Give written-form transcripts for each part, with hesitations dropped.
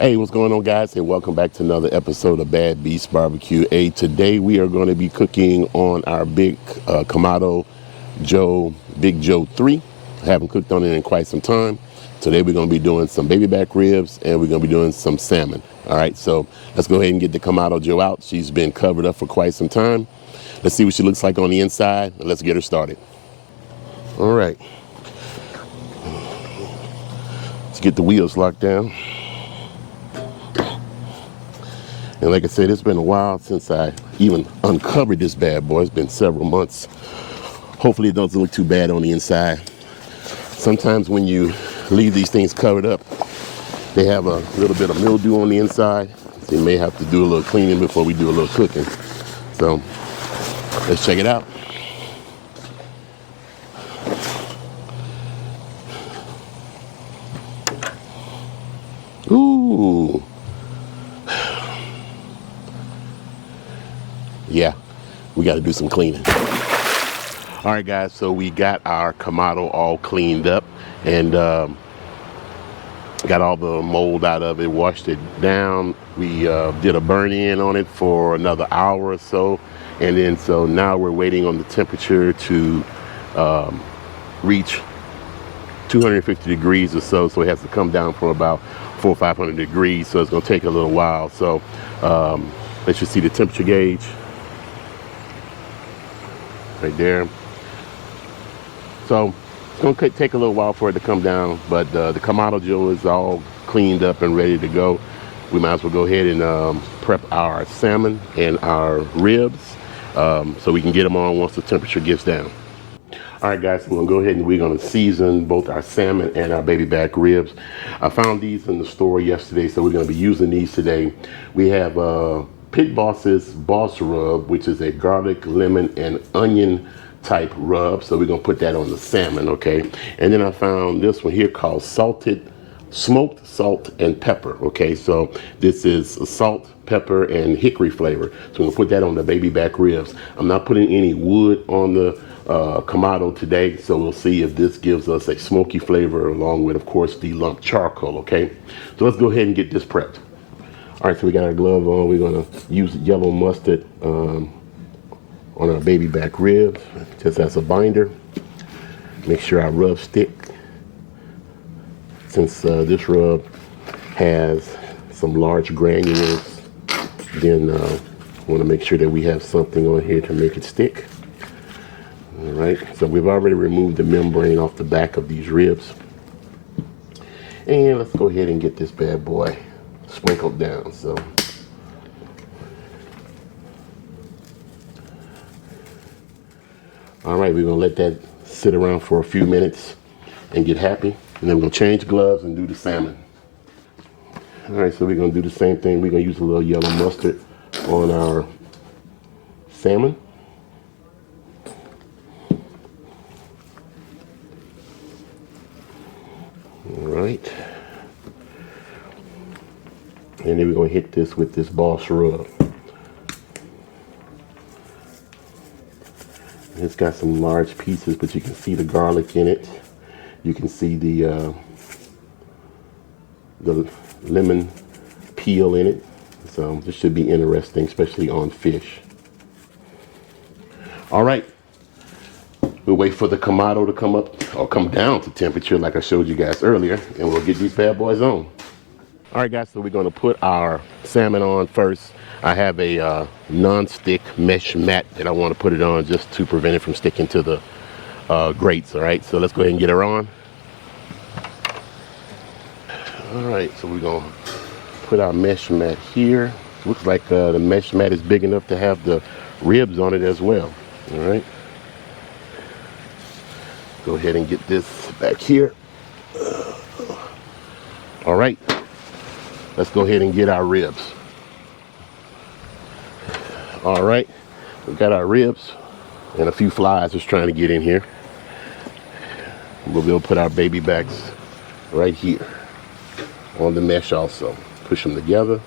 Hey, what's going on, guys? And welcome back to another episode of Bad Beast Barbecue. Hey, today we are going to be cooking on our big Kamado Big Joe III. I haven't cooked on it in quite some time. Today we're going to be doing some baby back ribs and we're going to be doing some salmon. All right, so let's go ahead and get the Kamado Joe out. She's been covered up for quite some time. Let's see what she looks like on the inside and let's get her started. All right, let's get the wheels locked down. And like I said, it's been a while since I even uncovered this bad boy. It's been several months. Hopefully it doesn't look too bad on the inside. Sometimes when you leave these things covered up, they have a little bit of mildew on the inside. So you may have to do a little cleaning before we do a little cooking. So let's check it out. Ooh. Yeah, we got to do some cleaning. All right, guys, so we got our Kamado all cleaned up and got all the mold out of it, washed it down. We did a burn in on it for another hour or so. And then so now we're waiting on the temperature to reach 250 degrees or so. So it has to come down from about 400 or 500 degrees. So it's going to take a little while. So let's just see the temperature gauge. Right there. So it's going to take a little while for it to come down, but the Kamado Joe is all cleaned up and ready to go. We might as well go ahead and prep our salmon and our ribs so we can get them on once the temperature gets down. All right, guys, so we're going to go ahead and we're going to season both our salmon and our baby back ribs. I found these in the store yesterday, so we're going to be using these today. We have Pit Boss's Boss Rub, which is a garlic, lemon, and onion type rub. So we're gonna put that on the salmon, okay? And then I found this one here called smoked salt and pepper, okay? So this is salt, pepper, and hickory flavor. So we're gonna put that on the baby back ribs. I'm not putting any wood on the Kamado today, so we'll see if this gives us a smoky flavor along with, of course, the lump charcoal, okay? So let's go ahead and get this prepped. All right, so we got our glove on. We're gonna use yellow mustard on our baby back ribs, just as a binder. Make sure our rub stick. Since this rub has some large granules, then wanna make sure that we have something on here to make it stick. All right, so we've already removed the membrane off the back of these ribs. And let's go ahead and get this bad boy sprinkled down. So all right, we're gonna let that sit around for a few minutes and get happy, and then we're gonna change gloves and do the salmon. All right, so we're gonna do the same thing. We're gonna use a little yellow mustard on our salmon. All right. And then we're gonna hit this with this Boss Rub. It's got some large pieces, but you can see the garlic in it. You can see the lemon peel in it. So this should be interesting, especially on fish. All right. We'll wait for the Kamado to come up or come down to temperature like I showed you guys earlier, and we'll get these bad boys on. All right, guys, so we're gonna put our salmon on first. I have a non-stick mesh mat that I wanna put it on just to prevent it from sticking to the grates, all right? So let's go ahead and get her on. All right, so we're gonna put our mesh mat here. Looks like the mesh mat is big enough to have the ribs on it as well, all right? Go ahead and get this back here. All right. Let's go ahead and get our ribs. All right, we've got our ribs and a few flies just trying to get in here. We'll be able to put our baby backs right here on the mesh also. Push them together,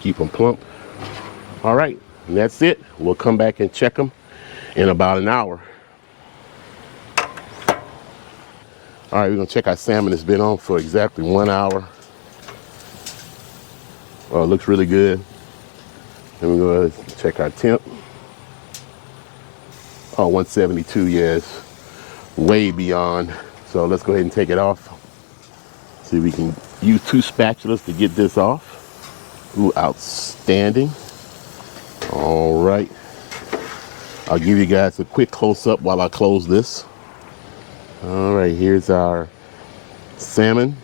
keep them plump. All right, and that's it. We'll come back and check them in about an hour. All right, we're gonna check our salmon. It's been on for exactly 1 hour. Oh, it looks really good. Then we go ahead and check our temp. Oh, 172, yes, way beyond. So let's go ahead and take it off. See if we can use 2 spatulas to get this off. Ooh, outstanding. All right. I'll give you guys a quick close-up while I close this. All right, here's our salmon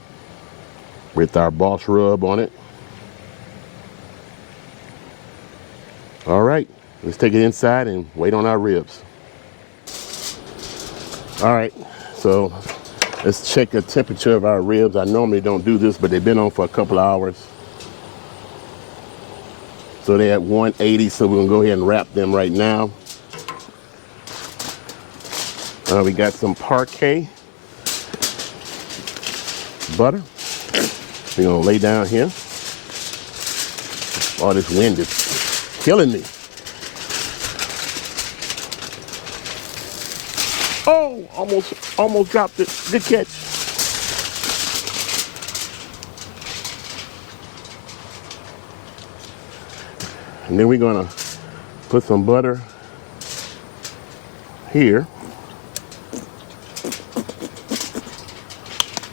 with our boss rub on it. All right, let's take it inside and wait on our ribs. All right, so let's check the temperature of our ribs. I normally don't do this, but they've been on for a couple hours. So they're at 180, so we're gonna go ahead and wrap them right now. We got some parquet butter. We're gonna lay down here. Oh, this wind is killing me. Oh, almost dropped it. Good catch. And then we're gonna put some butter here.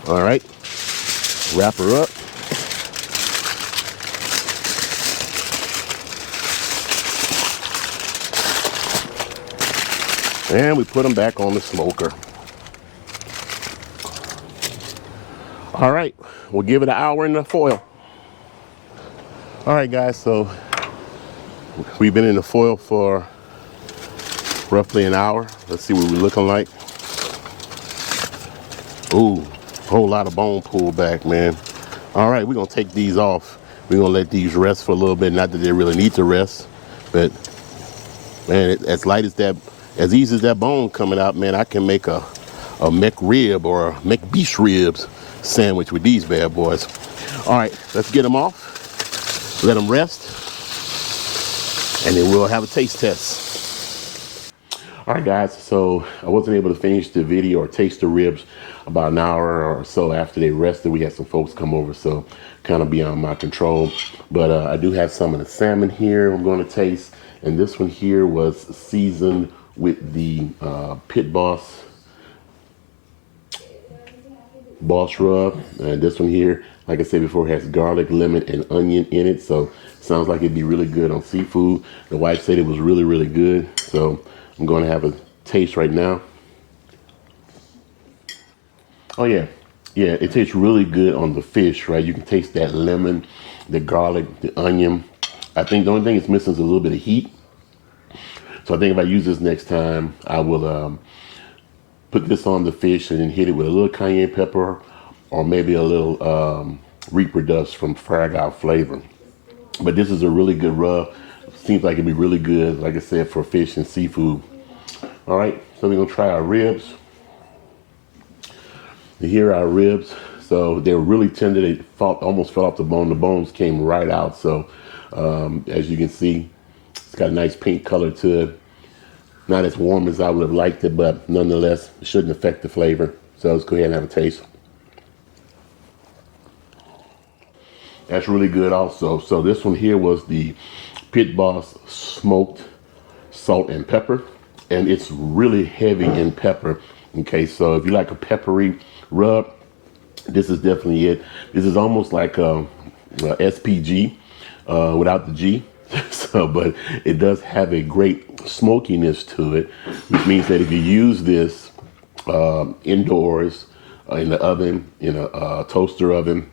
All right, wrap her up. And we put them back on the smoker. All right, we'll give it an hour in the foil. All right, guys, so we've been in the foil for roughly an hour. Let's see what we're looking like. Ooh, whole lot of bone pulled back, man. All right, we're gonna take these off. We're gonna let these rest for a little bit. Not that they really need to rest, but man, as light as that, as easy as that bone coming out, man, I can make a mech rib or a mech beef ribs sandwich with these bad boys. All right, let's get them off, let them rest, and then we'll have a taste test. All right, guys, so I wasn't able to finish the video or taste the ribs about an hour or so after they rested. We had some folks come over, so kind of beyond my control. But I do have some of the salmon here I'm going to taste. And this one here was seasoned with the Pit Boss rub. And this one here, like I said before, has garlic, lemon, and onion in it. So sounds like it'd be really good on seafood. The wife said it was really, really good. So I'm going to have a taste right now. Oh yeah, yeah, it tastes really good on the fish, right? You can taste that lemon, the garlic, the onion. I think the only thing it's missing is a little bit of heat. So I think if I use this next time, I will put this on the fish and then hit it with a little cayenne pepper or maybe a little Reaper dust from Frag Out Flavor. But this is a really good rub. Seems like it'd be really good, like I said, for fish and seafood. All right, so we're gonna try our ribs. Here are our ribs. So they were really tender. They almost fell off the bone. The bones came right out. So as you can see, it's got a nice pink color to it. Not as warm as I would have liked it, but nonetheless, it shouldn't affect the flavor. So let's go ahead and have a taste. That's really good also. So this one here was the Pit Boss smoked salt and pepper. And it's really heavy in pepper. Okay, so if you like a peppery rub, this is definitely it. This is almost like a SPG without the G. So, but it does have a great smokiness to it, which means that if you use this indoors in the oven, in a toaster oven,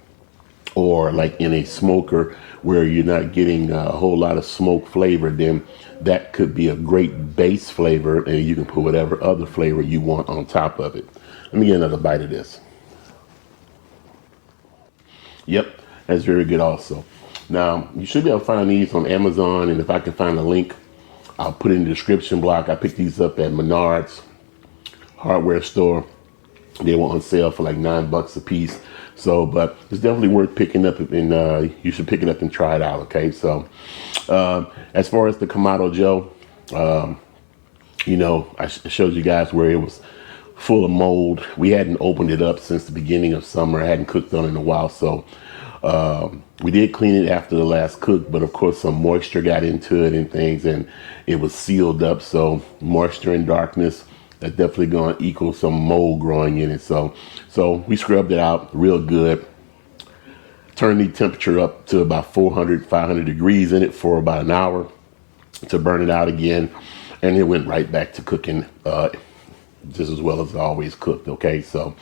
or like in a smoker where you're not getting a whole lot of smoke flavor, then that could be a great base flavor, and you can put whatever other flavor you want on top of it. Let me get another bite of this. Yep, that's very good also. Now, you should be able to find these on Amazon, and if I can find a link, I'll put it in the description block. I picked these up at Menards hardware store. They were on sale for like $9 a piece. So, but it's definitely worth picking up, and you should pick it up and try it out, okay? So, as far as the Kamado Joe, you know, I showed you guys where it was full of mold. We hadn't opened it up since the beginning of summer. I hadn't cooked on it in a while, so We did clean it after the last cook, but of course some moisture got into it and things, and it was sealed up. So moisture and darkness, that's definitely going to equal some mold growing in it. So we scrubbed it out real good. Turned the temperature up to about 400, 500 degrees in it for about an hour to burn it out again. And it went right back to cooking just as well as it always cooked. Okay, so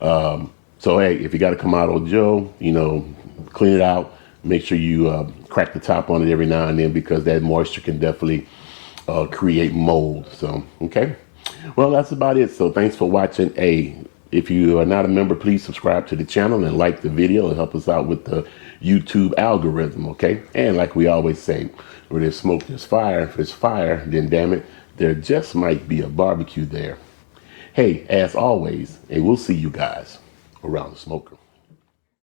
hey, if you got a Kamado Joe, you know, clean it out. Make sure you crack the top on it every now and then, because that moisture can definitely create mold. So, okay. Well, that's about it. So thanks for watching. If you are not a member, please subscribe to the channel and like the video and help us out with the YouTube algorithm, okay? And like we always say, where there's smoke, there's fire. If there's fire, then damn it, there just might be a barbecue there. Hey, as always, and we'll see you guys around the smoker.